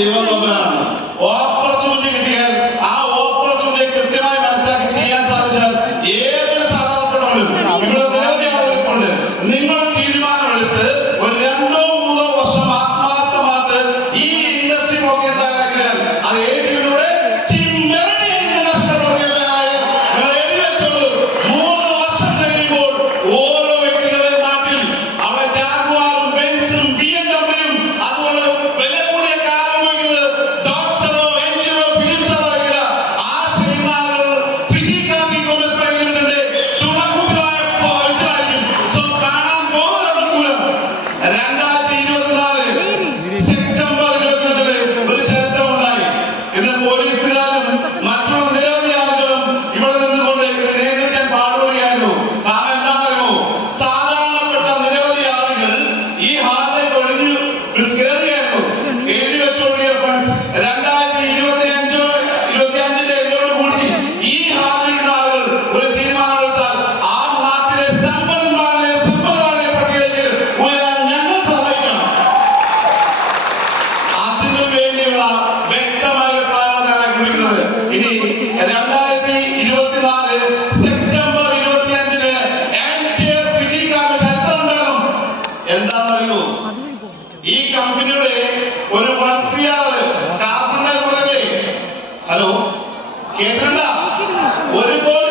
ദൈവം തമ്പുരാനാണ്. ഓപ്പർച്യൂണിറ്റി കിട്ടിയാൽ ആ ഓപ്പർച്യൂണിറ്റി കൃത്യമായി മനസ്സിലാക്കി ചെയ്യാൻ സാധിച്ചാൽ ഏതൊരു സാധാരണ ഇവിടെ നിരവധി ആളുകൾക്കുണ്ട്. നിങ്ങൾ തീരുമാനമെടുത്ത് ഒരു 2-3 വർഷം ആത്മാർത്ഥമായിട്ട് ഈ ഇൻഡസ്ട്രി നോക്കിയാൽ അത് ഏറ്റിലൂടെ ഓരോ വ്യക്തികളെ നാട്ടിൽ അവിടെ ജാഗ്വാറും ബെൻസും BMW അതുപോലെ വില കൂടിയ കാർ ഉപയോഗിക്കുന്നത് ഡോക്ടറോ എഞ്ചിനോ ഫിലിപ്സോ ആയില്ല. ആ ചെയ്യുന്ന ആളുകൾ ഫിസിക്കാഫി കോമേഴ്സ് പ്രൈവറ്റിന്റെ സുഖമുഖമായ വ്യക്തിയായിരിക്കും. സോ കാണാൻ പോകുന്ന മൂലം 2024 സെപ്റ്റംബർ 22 ഒരു ചരിത്രമുണ്ടായി. ഇന്ന് പോലീസുകാരും മറ്റുള്ള നിരവധി ആളുകളും ഇവിടെ നിന്നുകൊണ്ട് ഇത് നേരിടാൻ പാടുകയായിരുന്നു. കാരണം എന്താണെന്നറിയോ, സാധാരണപ്പെട്ട നിരവധി ആളുകൾ ഈ ഹാളിലേക്ക് ഒഴിഞ്ഞു കയറുകയായിരുന്നു. എഴുതി വെച്ചോണ്ടിയ ഫ്രണ്ട്സ് 2025 എന്നോടുകൂടി ഈ ഹാളിലുള്ള ആളുകൾ ഒരു തീരുമാനമെടുത്താൽ ആ നാട്ടിലെ സമ്പന്നന്മാരെ പട്ടികയിലേക്ക് ഉയരാൻ ഞങ്ങൾ സഹായിക്കാം. അതിനു വേണ്ടിയുള്ള വ്യക്തമായ പ്ലാനാണ് കുറിക്കുന്നത്. ഇനി 2024 സെപ്റ്റംബർ 25-ന് ഫിജിക്കാരുടെ ചരിത്രം ഉണ്ടാകും. എന്താണെന്നറിയോ, ഈ കമ്പനിയുടെ ഒരു 1 CR കാർബൺ പുറകെ ഹലോ കേട്ടിട്ടുണ്ടോ, 1 കോടി